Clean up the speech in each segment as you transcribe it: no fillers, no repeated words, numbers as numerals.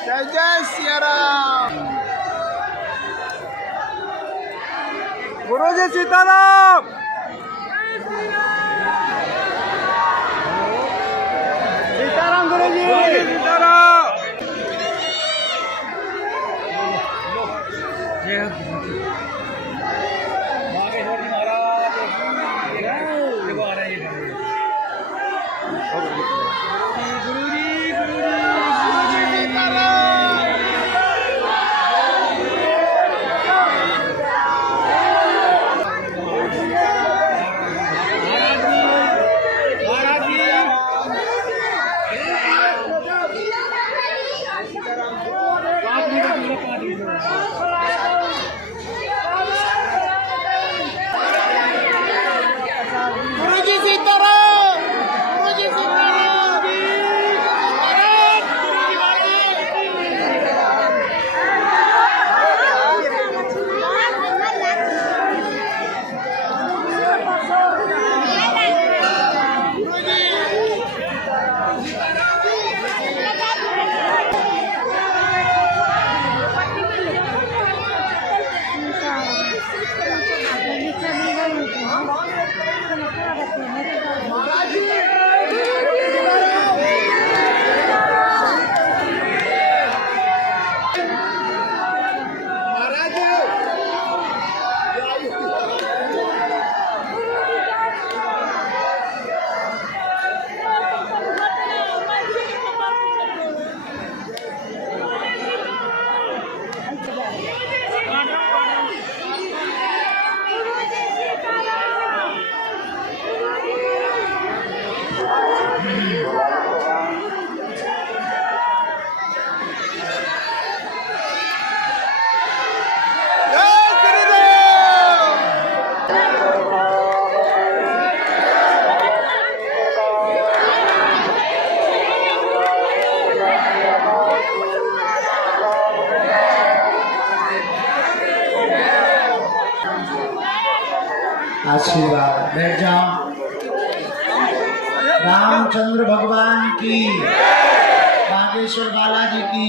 जय जय सिया राम। गुरु जी सीताराम। सीताराम गुरु जी सीताराम। आशीर्वाद बैठ जाओ। रामचंद्र भगवान की, बागेश्वर बालाजी की,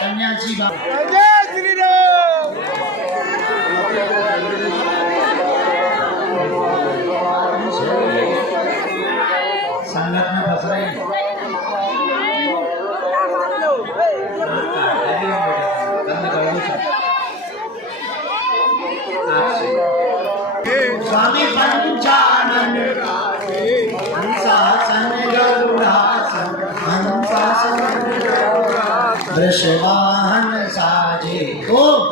सन्यासी बाबा जय श्री राम। संगत में फंस रहे हैं। स्वामी पंचानन हंसासन गरुड़ासन हंसासन वृषवाहन साजे ओम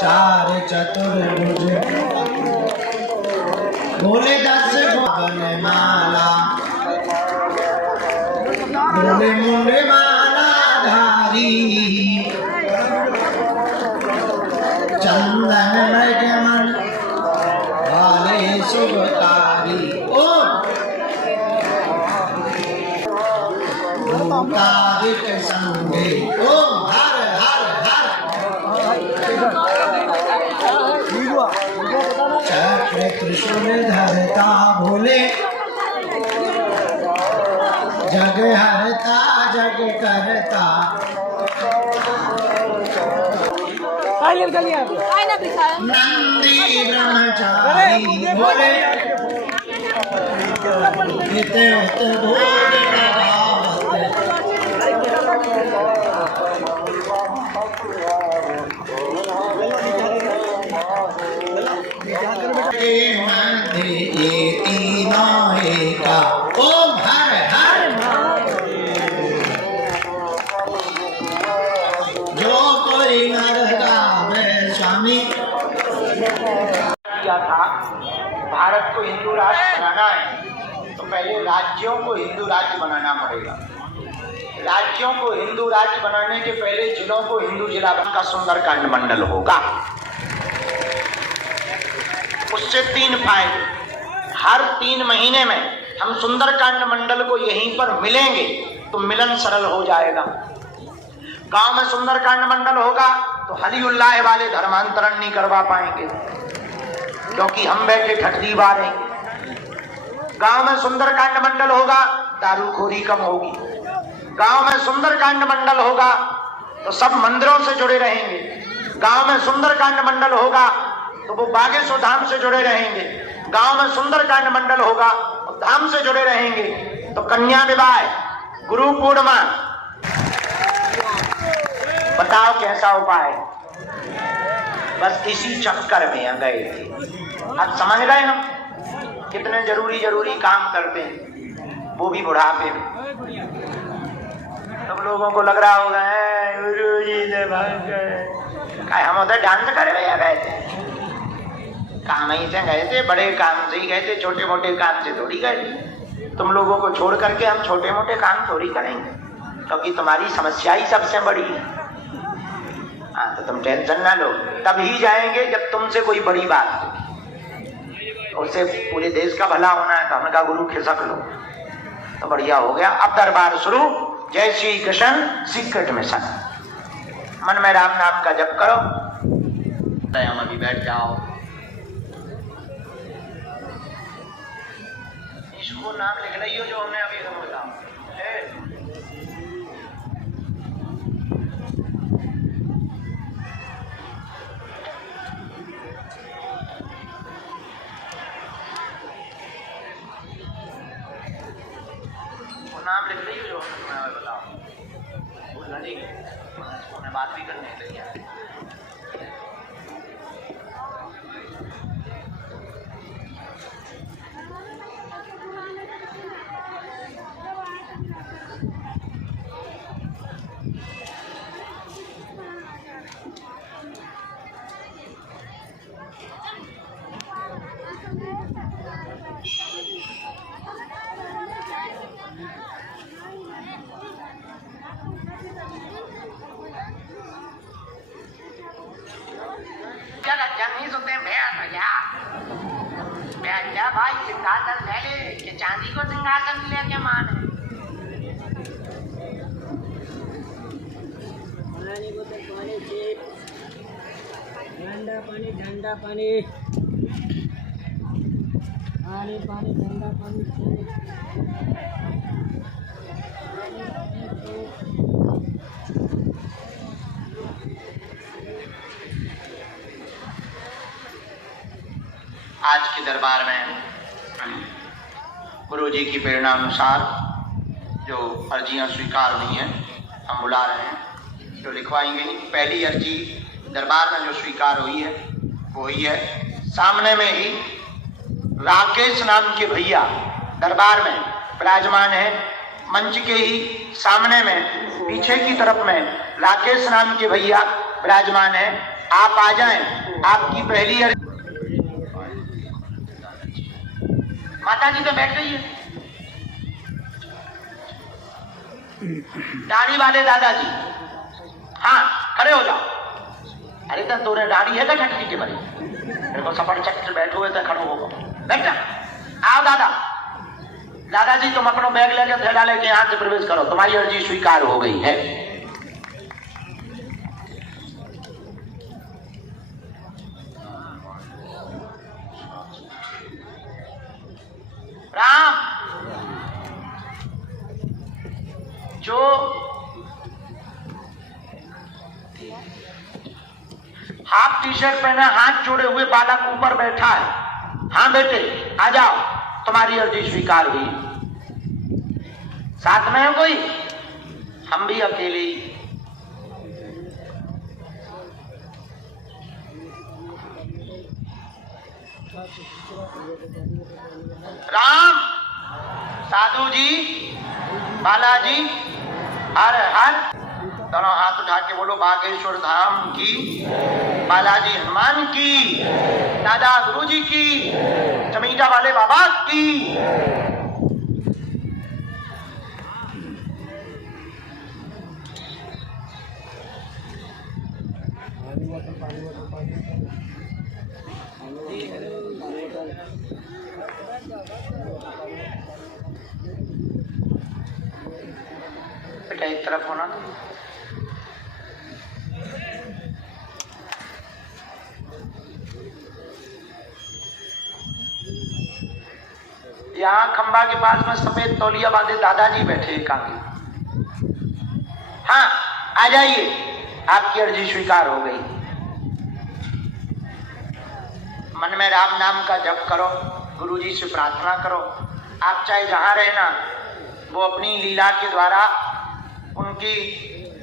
चार चतुर्भुज बोले 10 गगन माला बोले मुंडे माला धारी चंदन मृगमण वाले शुभकारी ओम भूतादिक संगे ओम हर हर हर चक्र त्रिशूल धरता भोले जग हरता जग करता नंदी ब्रह्मचारी बोले हित हित बोल मध्य ये तीनों एका ओम हर हर जो कोई नर गावे स्वामी किया था। भारत को हिंदू राष्ट्र बनाना है तो पहले राज्यों को हिंदू राज्य बनाना पड़ेगा। राज्यों को हिंदू राज्य बनाने के पहले जिलों को हिंदू जिला का सुंदरकांड मंडल होगा। उससे 3 फायदे, हर 3 महीने में हम सुंदरकांड मंडल को यहीं पर मिलेंगे तो मिलन सरल हो जाएगा। गांव में सुंदरकांड मंडल होगा तो हली उल्लाह वाले धर्मांतरण नहीं करवा पाएंगे क्योंकि हम बैठे खटदी बारेंगे। गांव में सुंदरकांड मंडल होगा दारूखोरी कम होगी। गांव में सुंदरकांड मंडल होगा तो सब मंदिरों से जुड़े रहेंगे। गांव में सुंदरकांड मंडल होगा तो वो बागेश्वर धाम से जुड़े रहेंगे। गांव में सुंदरकांड मंडल होगा तो धाम से जुड़े रहेंगे। तो कन्या विवाह, गुरु पूर्णिमा, बताओ कैसा उपाय। बस इसी चक्कर में गए थे। अब समझ गए हम कितने जरूरी काम करते हैं, वो भी बुढ़ापे में। सब लोगों को लग रहा होगा गुरुजी से भाग गए। हम उधर डांस कर गए थे, काम ही से गए थे, बड़े काम से ही गए थे, छोटे मोटे काम से थोड़ी गए थे। तुम लोगों को छोड़ करके हम छोटे मोटे काम थोड़ी करेंगे, क्योंकि तुम्हारी समस्या ही सबसे बड़ी है। हाँ, तो तुम टेंशन ना लो, तभी जाएंगे जब तुमसे कोई बड़ी बात हो। उससे पूरे देश का भला होना है, तो हमने कहा गुरु खिसक लो, तो बढ़िया हो गया। अब दरबार शुरू। जय श्री कृष्ण सीक्रेट मिशन। मन में राम नाम का जप करो। हम अभी बैठ जाओ, इसको नाम लिख लियो जो हमने अभी बताओ। नाम लिख रही हो जो मैं बताओ। भूलना नहीं, मैं बात भी करने के लिए नहीं सुनते। भैया भाई सिंहासन ले ले कि चांदी को सिंहासन ले क्या मान है। ठंडा पानी ठंडा पानी पानी पानी ठंडा पानी। आज के दरबार में गुरु जी की प्रेरणा अनुसार जो अर्जियां स्वीकार हुई हैं हम बुला रहे हैं, जो लिखवाएंगे। पहली अर्जी दरबार में जो स्वीकार हुई है वो ही है। सामने में ही राकेश नाम के भैया दरबार में विराजमान है। मंच के ही सामने में पीछे की तरफ में राकेश नाम के भैया विराजमान है। आप आ जाएं। आपकी पहली अर्जी माता जी तो बैठ गई है। दाढ़ी वाले दादाजी, हाँ खड़े हो जाओ। अरे तो तोरे दाढ़ी है क्या ठंडी के बड़ी? देखो सफर चक्र बैठे हुए थे, खड़ो हो बैठा। आओ दादा, दादाजी तुम अपना बैग लेकर थैला लेके यहाँ से प्रवेश करो, तुम्हारी अर्जी स्वीकार हो गई है। राम जो हाफ टी शर्ट पहना, हाथ जोड़े हुए बालक ऊपर बैठा है। हाँ बेटे आ जाओ, तुम्हारी अर्जी स्वीकार हुई। साथ में है कोई? हम भी अकेले ही। राम, साधु जी, बालाजी, हर हर, दोनों हाथ उठा के बोलो बागेश्वर धाम की, बालाजी हनुमान की, दादा गुरु जी की, चमीटा वाले बाबा की। बेटा एक तरफ होना। यहाँ खंबा के पास में सफेद तौलिया बांधे दादाजी बैठे एक आगे। हाँ आ जाइए, आपकी अर्जी स्वीकार हो गई। मन में राम नाम का जप करो, गुरुजी से प्रार्थना करो। आप चाहे जहां रहना, वो अपनी लीला के द्वारा उनकी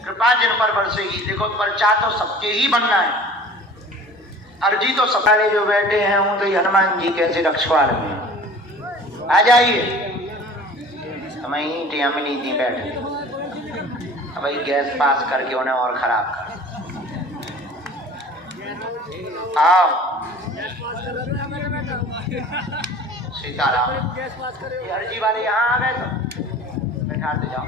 कृपा जिन पर बरसेगी। देखो पर्चा तो सबके ही बनना है, अर्जी तो सबके जो बैठे हैं हूं तो हनुमान जी कैसे रखवार में आ जाइए। हमें ईंटियां मिली थी बैठे, भाई गैस पास करके उन्हें और खराब कर। आओ सीताराम, ये अर्जी वाले यहाँ आ गए तो बैठा दे जाओ।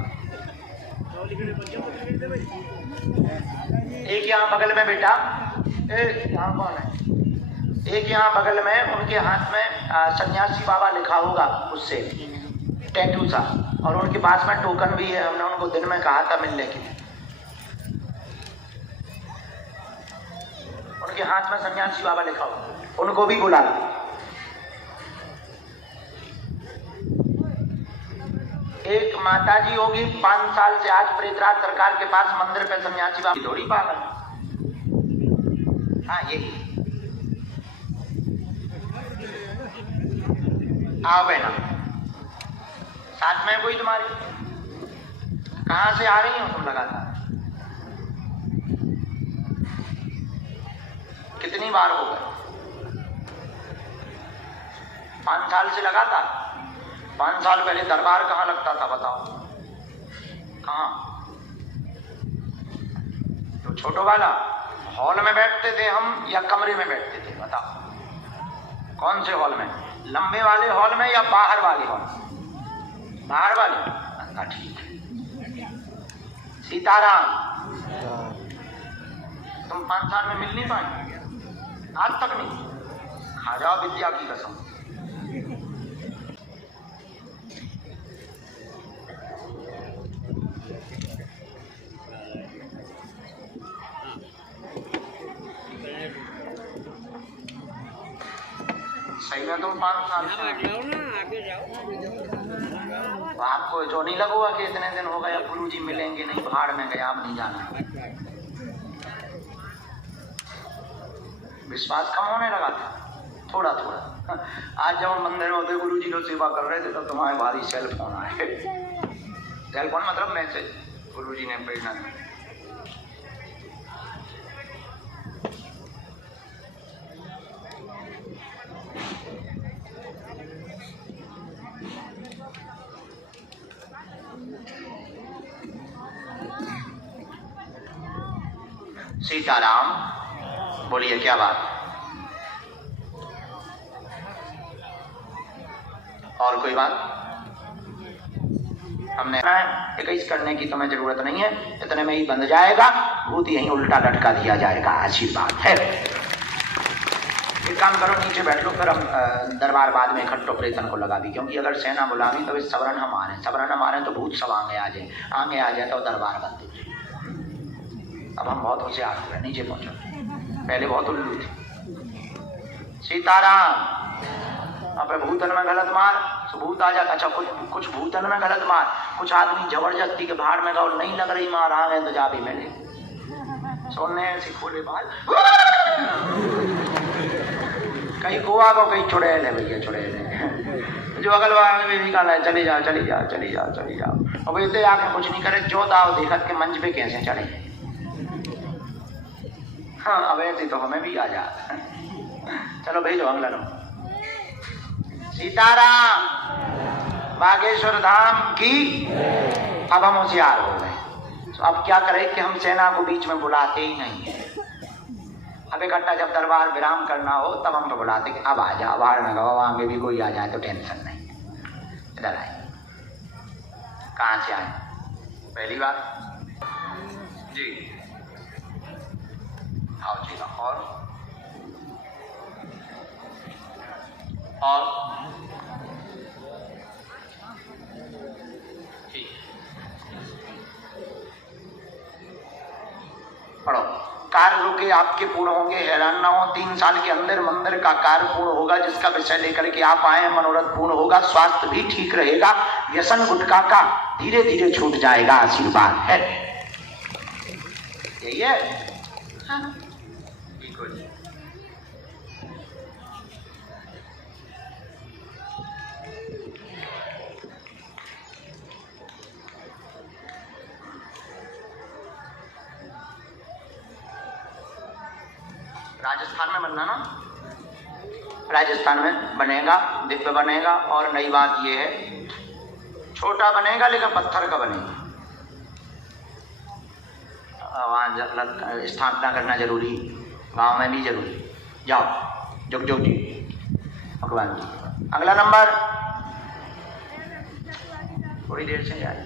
एक यहाँ बगल में बेटा, यहाँ कौन है? एक यहाँ बगल में उनके हाथ में सन्यासी बाबा लिखा होगा, उससे टैटू सा, और उनके पास में टोकन भी है। हमने उनको दिन में कहा था मिलने के लिए। उनके हाथ में सन्यासी बाबा लिखा होगा, उनको भी बुला लो। एक माता जी होगी 5 साल से आज प्रेतराज सरकार के पास मंदिर पे सन्यासी बाबा थोड़ी पागल। हाँ यही। आओ बहना, साथ में कोई तुम्हारी? कहां से आ रही हो तुम लगातार? कितनी बार हो गए? 5 साल से लगातार? 5 साल पहले दरबार कहाँ लगता था बताओ? कहाँ? तो छोटो वाला हॉल में बैठते थे हम या कमरे में बैठते थे बताओ? कौन से हॉल में? लंबे वाले हॉल में या बाहर वाले हॉल? बाहर वाले। अच्छा ठीक है। सीताराम, तुम 5 साल में मिल नहीं पाए? आज तक नहीं? खा जाओ विद्या की कसम। सही में तुम 5 साल आपको जो नहीं लगोगा कि इतने दिन हो गया गुरुजी मिलेंगे नहीं, भाड़ में गया, अब नहीं जाना। विश्वास कम होने लगा था थोड़ा थोड़ा। आज जब हम मंदिर में होते गुरुजी लोग सेवा कर रहे थे तो तुम्हारे भारी सेल फोन आए। सेल फोन मतलब मैसेज, गुरुजी ने भेजना। सीताराम, बोलिए क्या बात? और कोई बात? हमने 21 करने की तुम्हें जरूरत नहीं है, इतने में ही बंध जाएगा। भूत यहीं उल्टा लटका दिया जाएगा, आशीर्वाद है। एक काम करो, नीचे बैठ लो, फिर हम दरबार बाद में खट्टो प्रेतन को लगा दी, क्योंकि अगर सेना बुलावी तो सबरन हमारे तो भूत सब आगे आ जाए तो दरबार बंद। अब हम बहुत होशियार हो गए, नीचे पहुंचो, पहले बहुत उल्लू थे। सीताराम, अब भूतन में गलत मार तो भूत आ जाता। अच्छा कुछ भूतन में गलत मार, कुछ आदमी जबरदस्ती के भाड़ में गौ नहीं लग रही मार, आ गए तो जा भी मिले। सोने ऐसे खोले बाल, कहीं गोवा को कहीं चुड़ैल है भैया, चुड़ैल है। जो अगल में भी निकाला है, चली जाओ। अब इतने आके कुछ नहीं करे, जो दाव देखत के मंच पे कैसे चढ़े। हाँ अब ऐसे तो हमें भी आ जा। चलो भेजो अगला लो। सीताराम, बागेश्वर धाम की। अब हम होशियार हो गए, तो अब क्या करें कि हम सेना को बीच में बुलाते ही नहीं। अब इकट्ठा जब दरबार विराम करना हो तब हम तो बुलाते कि अब आ जाओ, बाहर में गो, आगे भी कोई आ जाए तो टेंशन नहीं। इधर आए। कहाँ से आए? पहली बार जी, आओ जी। और ठीक, पढ़ो। कार्य रूप के आपके पूर्ण होंगे, हैरान ना हो। 3 साल के अंदर मंदिर का कार्य पूर्ण होगा, जिसका विषय लेकर के आप आए, मनोरथ पूर्ण होगा, स्वास्थ्य भी ठीक रहेगा, व्यसन गुटखा का धीरे धीरे छूट जाएगा। आशीर्वाद है, यही है। हाँ। ठीक हो जी। राजस्थान में बनना ना, राजस्थान में बनेगा, दिव्य बनेगा। और नई बात यह है, छोटा बनेगा लेकिन पत्थर का बनेगा। वहाँ स्थापना करना जरूरी, गांव में भी जरूरी। जाओ जुग जुग जी भगवान जी। अगला नंबर, थोड़ी देर से जाए।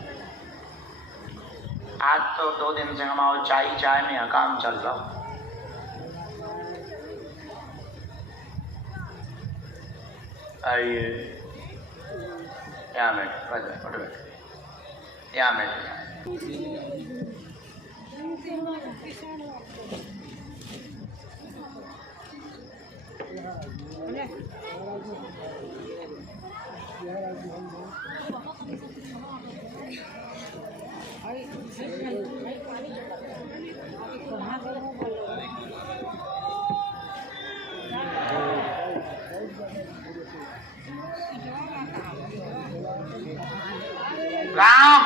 आज तो 2 दिन से हम आओ चाय में काम चल रहा। आइए यहाँ बैठ, यहाँ बैठ। राम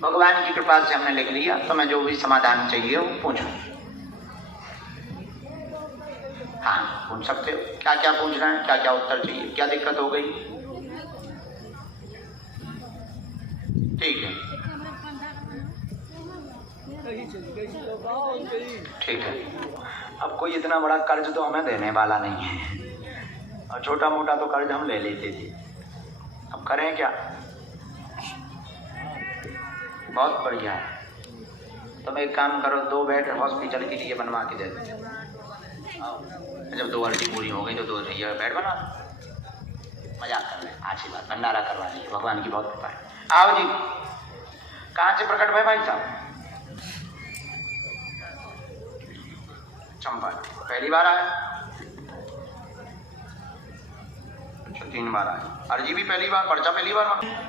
भगवान की कृपा से हमने लिख लिया, तो मैं जो भी समाधान चाहिए वो पूछूं। हाँ पूछ सकते हो, क्या क्या पूछना है, क्या क्या उत्तर चाहिए, क्या दिक्कत हो गई। ठीक है, ठीक है। अब कोई इतना बड़ा कर्ज तो हमें देने वाला नहीं है, और छोटा मोटा तो कर्ज हम ले लेते थे। अब करें क्या। बहुत बढ़िया है। तुम एक काम करो, 2 बेड हॉस्पिटल के लिए बनवा के दे दो। जब 2 अर्जी पूरी हो गई तो 2 बेड बना। मजाक कर रहे हैं, अच्छी बात, भंडारा करवा लीजिए, भगवान की बहुत कृपा है। आओ जी, कहाँ से प्रकट हुए भाई साहब? चंपा। पहली बार आए? अच्छा 3 बार आए। अर्जी भी पहली बार, पर्चा पहली बार।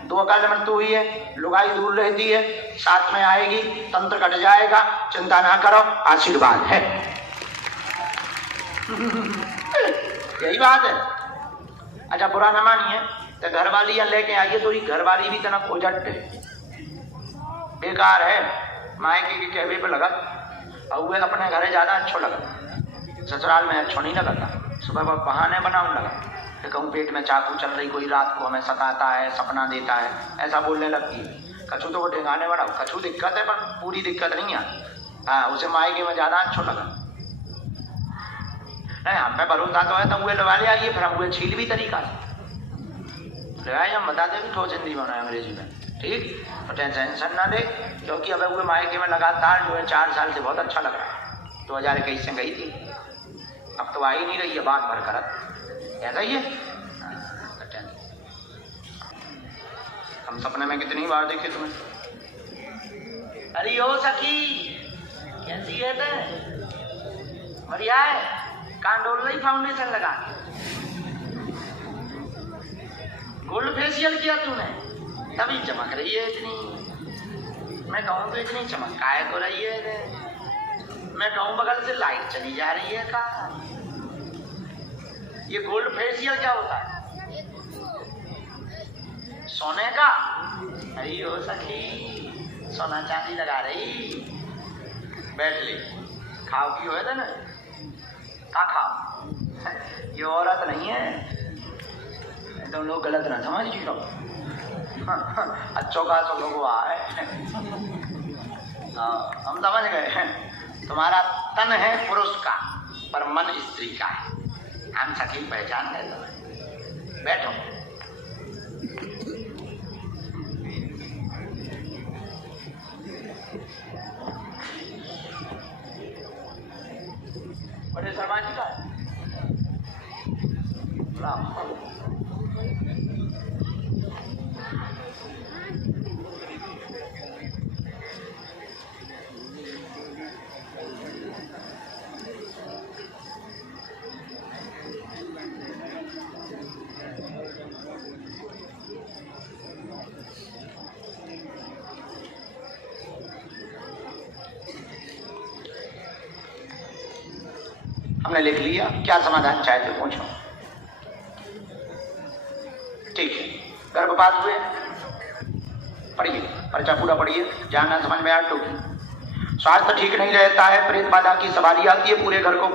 2 अकाल मृत्यु हुई है, लुगाई दूर रहती है, साथ में आएगी, तंत्र कट जाएगा, चिंता ना करो, आशीर्वाद है। यही बात है। अच्छा बुरा न मानिए, तो घर वाली या लेके आइए, तो घर वाली भी तना खोजट बेकार है, मायके के कहवे पे लगा, और वे अपने घरे ज्यादा अच्छा लगा, ससुराल में अच्छा नहीं लगता। सुबह बहाने बनाऊं लगा, कहूँ पेट में चाकू चल रही, कोई रात को हमें सताता है, सपना देता है, ऐसा बोलने लगती है। कछू तो वो ठिकाने बढ़ाओ, कछू दिक्कत है पर पूरी दिक्कत नहीं है। हाँ उसे मायके में ज्यादा अच्छा लगा। नहीं हम पे भरोसा तो है, तो वो लगा ले आइए, फिर हम वो छील भी तरीका से लगाए, हम बता दें ठोस हिंदी में अंग्रेजी में, ठीक। तो टेंशन ना ले, क्योंकि अब वो मायके में लगातार जो है 4 साल से बहुत अच्छा लग रहा है। 2021 से गई थी, अब तो आ ही नहीं रही है, बात भर करत, ऐसा ही है। हम सपने में कितनी बार देखे तुम्हें। अरे ओ सखी कैसी है ते? बढ़िया है, कांडोल रही फाउंडेशन लगा, गोल्ड फेशियल किया तूने, तभी चमक रही है इतनी। मैं कहूँ तो इतनी चमक काय को रही है, मैं कहूँ बगल से लाइट चली जा रही है का। ये गोल्ड फेशियल क्या होता है? सोने का? अरे हो सखी सोना चांदी लगा रही, बैठ ले, खाओ की हो ना, का खाओ। ये औरत नहीं है, तुम लोग गलत ना समझ लो। अच्छों का तो लोग आए, हम समझ गए। तुम्हारा तन है पुरुष का, पर मन स्त्री का है, हम सखी पहचान गए तुम्हें। बैठो। बड़े शर्मा जी का है। हमने लिख लिया, क्या समाधान चाहते पूछो। ठीक है, गर्भपात हुए, पढ़िए पर्चा पूरा पढ़िए, जहां ना समझ में आए टोकी। स्वास्थ्य ठीक नहीं रहता है, प्रेत बाधा की सवारी आती है, पूरे घर को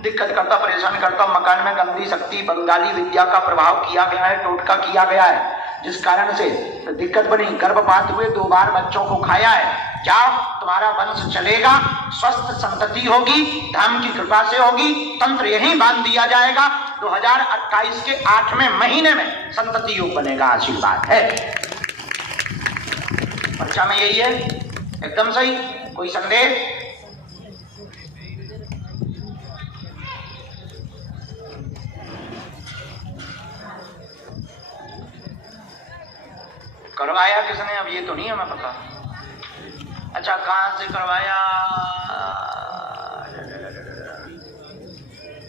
दिक्कत करता, परेशान करता, मकान में गंदी शक्ति बंगाली विद्या का प्रभाव किया गया है, टोटका किया गया है, जिस कारण से दिक्कत बनी। गर्भपात हुए, 2 बार बच्चों को खाया है, जाओ तुम्हारा वंश चलेगा, स्वस्थ संतति होगी, धाम की कृपा से होगी, तंत्र यही बांध दिया जाएगा, 2028 के 8वें महीने में संतति योग बनेगा, आशीर्वाद है। पर्चा में यही है, एकदम सही, कोई संदेह? करवाया किसने, अब ये तो नहीं हमें पता। अच्छा, कहां से करवाया?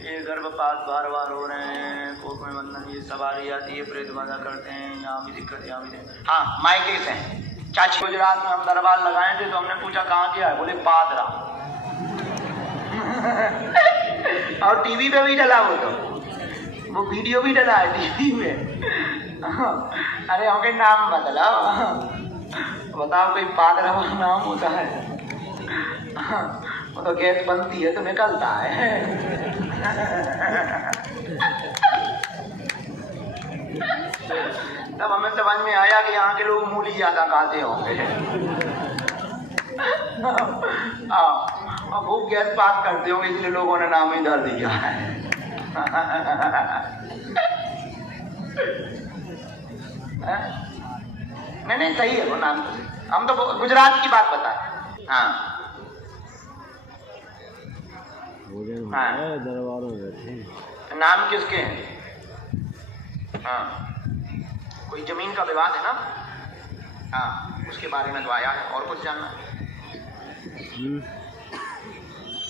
ये गर्भपात बार बार हो रहे हैं, कोख में बंधन, ये सवारी आती है, प्रेत बाधा करते हैं, यहाँ भी दिक्कत, यहाँ भी दिक्कत। हाँ, मायके से चाची गुजरात में हम दरबार लगाए थे, तो हमने पूछा कहाँ गया है, बोले पादरा। और टीवी पे भी डला वो वीडियो भी डला है टीवी में। अरे हमके नाम बदला, बताओ कोई पादरा नाम होता है? वो तो गैस बनती है तो निकलता है। तब हमें समझ में आया कि यहाँ के लोग मूली ज्यादा खाते होंगे। और खूब गैस पास करते होंगे, इसलिए लोगों ने नाम ही धर दिया है। नहीं सही है वो नाम, हम तो गुजरात की बात बताए। हाँ नाम किसके हैं? हाँ कोई जमीन का विवाद है ना? हाँ उसके बारे में तो आया है, और कुछ जानना?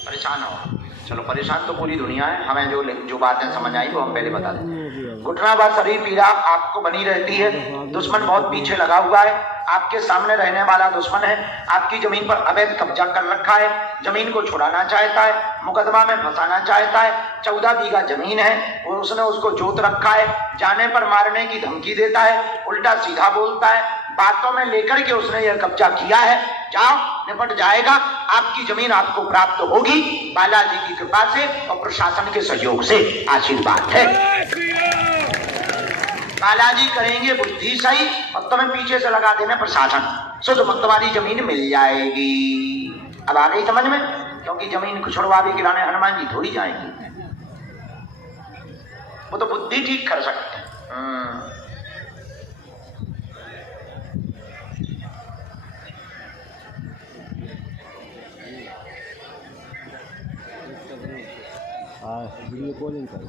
परेशान हो? चलो परेशान तो पूरी दुनिया है, हमें जो बातें समझ आई वो हम पहले बता दें। घुटना भर शरीर पीड़ा आपको बनी रहती है, दुश्मन बहुत पीछे लगा हुआ है, आपके सामने रहने वाला दुश्मन है, आपकी जमीन पर अवैध कब्जा कर रखा है, जमीन को छुड़ाना चाहता है, मुकदमा में फंसाना चाहता है, 14 बीघा जमीन है और उसने उसको जोत रखा है, जाने पर मारने की धमकी देता है, उल्टा सीधा बोलता है, बातों में लेकर के उसने यह कब्जा किया है। जाओ निपट जाएगा, आपकी जमीन आपको प्राप्त होगी बालाजी की कृपा से और प्रशासन के सहयोग से, आशीर्वाद है। बालाजी करेंगे बुद्धि सही और तुम्हें पीछे से लगा देना प्रशासन, सो तुम्हारी जमीन मिल जाएगी। अब आ गई समझ में? क्योंकि जमीन को छुड़वा भी गिराने हनुमान जी थोड़ी जाएंगे, वो तो बुद्धि ठीक कर सकते हैं। वीडियो कॉलिंग कर।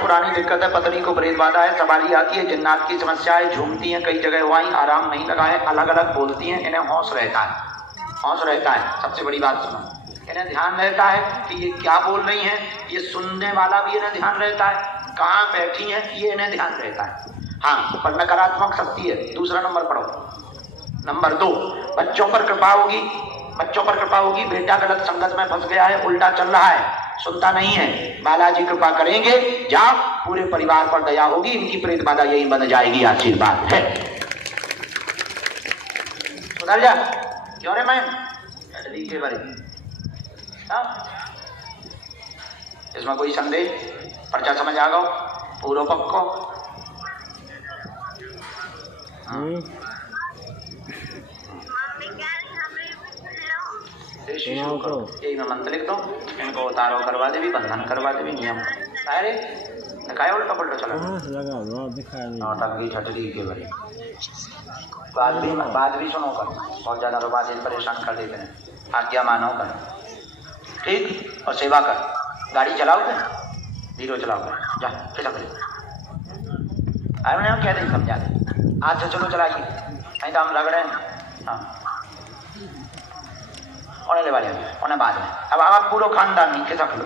पुरानी दिक्कत है, पत्नी को प्रेत बाधा है, सवारी आती है, जिन्नात की समस्या है, झूमती हैं, कई जगह हुआ आराम नहीं लगा है, अलग अलग बोलती हैं, इन्हें होश रहता है, होश रहता है। सबसे बड़ी बात सुनो, इन्हें ध्यान रहता है कि ये क्या बोल रही हैं, ये सुनने वाला भी इन्हें ध्यान रहता है, कहाँ बैठी हैं ये इन्हें ध्यान रहता है। हाँ पर नकारात्मक शक्ति है। दूसरा नंबर पढ़ो, नंबर 2, बच्चों पर कृपा होगी, बच्चों पर कृपा होगी। बेटा गलत संगत में फंस गया है, उल्टा चल रहा है, सुनता नहीं है, बालाजी कृपा करेंगे, जाओ पूरे परिवार पर दया होगी, इनकी प्रेत बाधा यही बन जाएगी, आशीर्वाद है। सुधर जा क्यों रे मैं के बारे इसमें कोई संदेह? पर्चा समझ आ गो पूरा पक्को? यही मैं मंत्र लिख दो, इनको उतारो करवा देवी, बंधन करवा देवी, नियम अरे दिखाया उल्टा पलटा चला टंगी छटरी के बारे बात भी सुनो कर, बहुत ज़्यादा तो बात परेशान कर देते हैं, आज्ञा मानो कर, ठीक? और सेवा कर, गाड़ी चलाओ कर, धीरे चलाओ कर, जा कैसा करें अरे नहीं कह दें समझा दें, आज से चलो चलाइए, नहीं तो हम लग रहे हैं। हाँ होने वाले उन्हें बाद में, अब आप पूरा खानदान नहीं कैसा खिलो,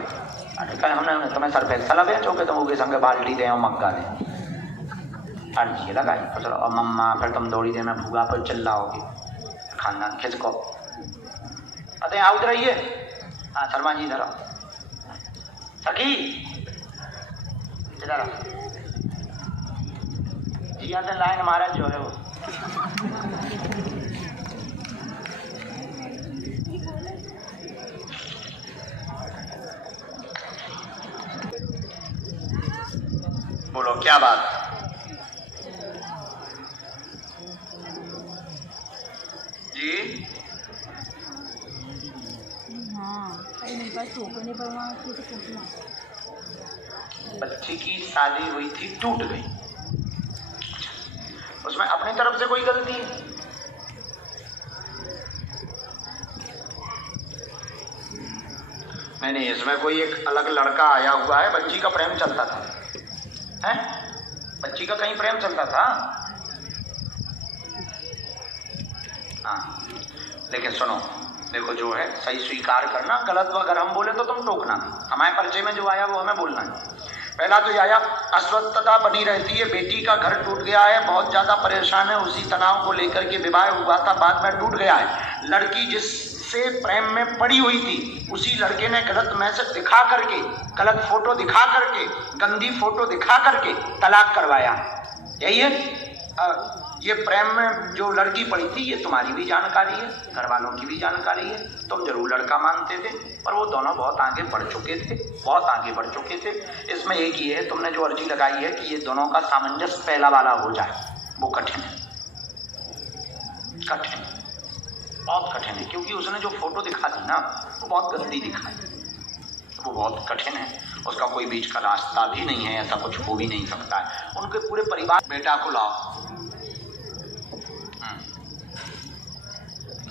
अरे कहीं हमने तुम्हें सर पे सला बेचो के तुम उनके संग बाल्टी दें और मग्गा दें, हर चीज़ लगाई तो चलो, और मम्मा फिर तुम दौड़ी देना भूगा पर चिल्लाओगे, खानदान किसको? अरे आओ इधर आइए। हाँ शर्मा जी इधर आओ। सखी इधर आओ। जिया लाइन महाराज जो है वो बोलो क्या बात? जी बच्ची की शादी हुई थी, टूट गई, उसमें अपनी तरफ से कोई गलती है? नहीं, इसमें कोई एक अलग लड़का आया हुआ है, बच्ची का प्रेम चलता था है? बच्ची का कहीं प्रेम चलता था? हाँ लेकिन सुनो, देखो जो है सही स्वीकार करना, गलत अगर हम बोले तो तुम टोकना। हमारे परिचय में जो आया वो हमें बोलना है। पहला तो आया अस्वस्थता बनी रहती है, बेटी का घर टूट गया है, बहुत ज्यादा परेशान है, उसी तनाव को लेकर के विवाह हुआ था, बाद में टूट गया है। लड़की जिससे प्रेम में पड़ी हुई थी उसी लड़के ने गलत मैसेज दिखा करके, गलत फोटो दिखा करके, गंदी फोटो दिखा करके तलाक करवाया। यही है। ये प्रेम में जो लड़की पड़ी थी ये तुम्हारी भी जानकारी है, घर वालों की भी जानकारी है, तुम जरूर लड़का मानते थे, पर वो दोनों बहुत आगे बढ़ चुके थे, बहुत आगे बढ़ चुके थे। इसमें एक ही है, तुमने जो अर्जी लगाई है कि ये दोनों का सामंजस्य पहला वाला हो जाए, वो कठिन है, कठिन, बहुत कठिन है, क्योंकि उसने जो फोटो दिखा दी ना वो बहुत गंदी दिखाई, वो बहुत कठिन है। उसका कोई बीच का रास्ता भी नहीं है, ऐसा कुछ हो भी नहीं सकता है। उनके पूरे परिवार, बेटा को लाओ,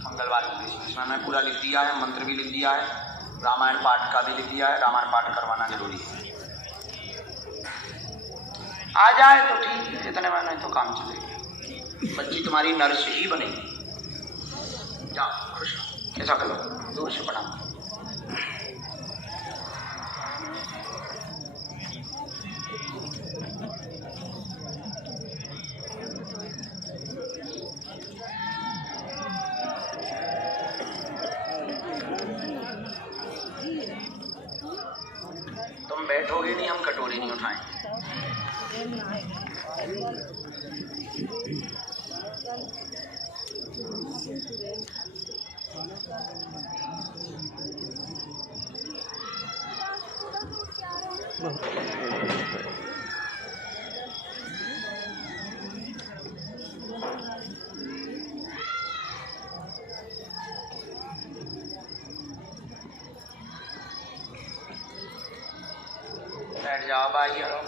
मंगलवार इसमें मैं पूरा लिख दिया है, मंत्र भी लिख दिया है, रामायण पाठ का भी लिख दिया है, रामायण पाठ करवाना जरूरी है। आ जाए तो ठीक है, इतने में नहीं तो काम चलेगा। बच्ची तुम्हारी नर्स ही बनेगी। जाओ खुश, ऐसा करो, दूर से प्रणाम। तुम बैठोगे नहीं, हम कटोरी नहीं उठाएंगे। बैठ जाओ भाई यारो।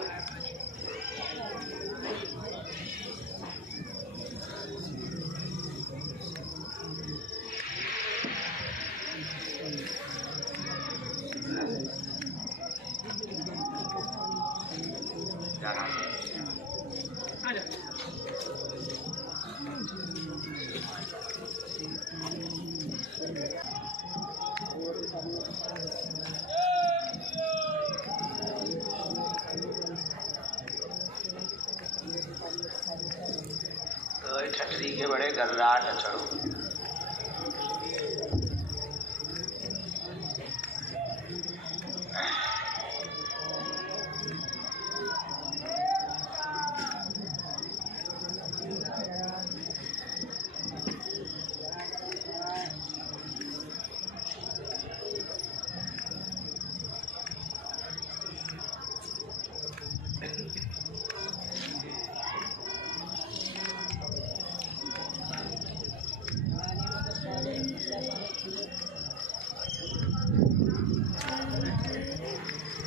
ठटरी के बड़े गर्राट चढ़ो।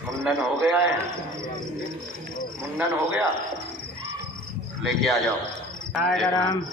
मुंडन हो गया है, मुंडन हो गया, लेके आ जाओ। राम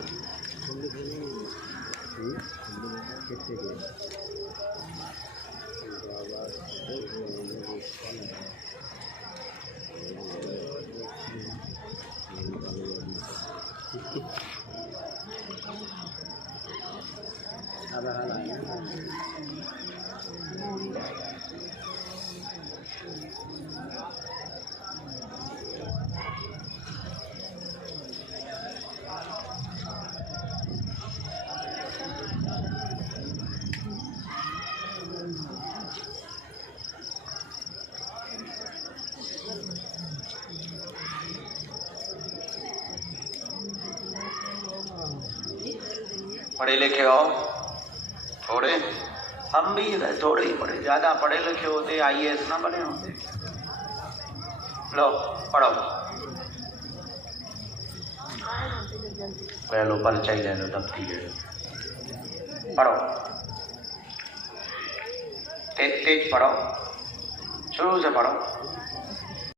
पढ़े लिखे हो थोड़े, हम भी थोड़े ही पढ़े, ज्यादा पढ़े लिखे होते IAS ना बने होते। लो पढ़ो, पहलो परिचय ले लो, तब ठीक है। पढ़ो, तेज तेज पढ़ो, शुरू से पढ़ो।